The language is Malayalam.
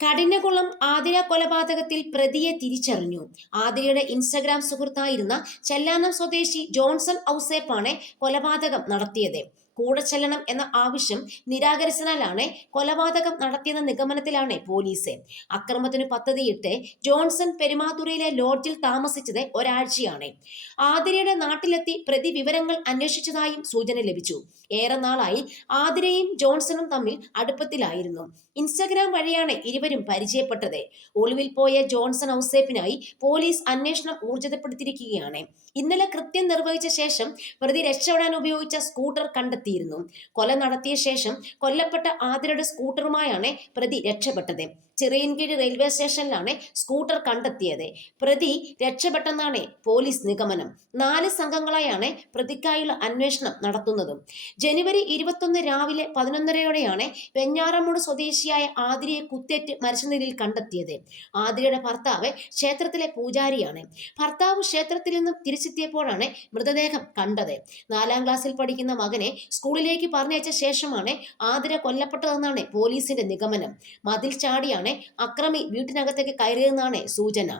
കഠിനകുളം ആതിര കൊലപാതകത്തിൽ പ്രതിയെ തിരിച്ചറിഞ്ഞു. ആതിരയുടെ ഇൻസ്റ്റഗ്രാം സുഹൃത്തായിരുന്ന ചെല്ലാനം സ്വദേശി ജോൺസൺ ഔസേപ്പാണ് കൊലപാതകം നടത്തിയത്. കൂടെ ചെല്ലണം എന്ന ആവശ്യം നിരാകരിച്ചതിനാലാണ് കൊലപാതകം നടത്തിയെന്ന നിഗമനത്തിലാണ് പോലീസ്. അക്രമത്തിന് പദ്ധതിയിട്ട് ജോൺസൺ പെരുമാതുറയിലെ ലോഡ്ജിൽ താമസിച്ചത് ഒരാഴ്ചയാണ്. ആതിരയുടെ നാട്ടിലെത്തി പ്രതി വിവരങ്ങൾ അന്വേഷിച്ചതായും സൂചന ലഭിച്ചു. ഏറെ നാളായി ആതിരയും ജോൺസണും തമ്മിൽ അടുപ്പത്തിലായിരുന്നു. ഇൻസ്റ്റഗ്രാം വഴിയാണ് ഇരുവരും പരിചയപ്പെട്ടത്. ഒളിവിൽ പോയ ജോൺസൺ ഔസേപ്പിനായി പോലീസ് അന്വേഷണം ഊർജിതപ്പെടുത്തിയിരിക്കുകയാണ് ഇന്നലെ കൃത്യം നിർവഹിച്ച ശേഷം പ്രതി രക്ഷപ്പെടാൻ ഉപയോഗിച്ച സ്കൂട്ടർ കണ്ടെത്തിയിരുന്നു കൊല നടത്തിയ ശേഷം കൊല്ലപ്പെട്ട ആതിരയുടെ സ്കൂട്ടറുമായാണ് പ്രതി രക്ഷപ്പെട്ടത്. ചിറയൻകീഴ് റെയിൽവേ സ്റ്റേഷനിലാണ് സ്കൂട്ടർ കണ്ടെത്തിയത്. പ്രതി രക്ഷപ്പെട്ടെന്നാണ് പോലീസ് നിഗമനം. നാല് സംഘങ്ങളായാണ് പ്രതിക്കായുള്ള അന്വേഷണം നടത്തുന്നതും. ജനുവരി ഇരുപത്തൊന്ന് രാവിലെ പതിനൊന്നരയോടെയാണ് വെഞ്ഞാറമൂട് സ്വദേശിയായ ആതിരയെ കുത്തേറ്റ് മരിച്ച നിലയിൽ കണ്ടെത്തിയത്. ആതിരയുടെ ഭർത്താവ് ക്ഷേത്രത്തിലെ പൂജാരിയാണ്. ഭർത്താവ് ക്ഷേത്രത്തിൽ നിന്നും തിരിച്ചെത്തിയപ്പോഴാണ് മൃതദേഹം കണ്ടത്. നാലാം ക്ലാസ്സിൽ പഠിക്കുന്ന മകനെ സ്കൂളിലേക്ക് പറഞ്ഞയച്ച ശേഷമാണ് ആതിര കൊല്ലപ്പെട്ടതെന്നാണ് പോലീസിന്റെ നിഗമനം. മതിൽ ചാടിയാണ് അക്രമി വീട്ടിനകത്തേക്ക് കയറിയതെന്നാണ് സൂചന.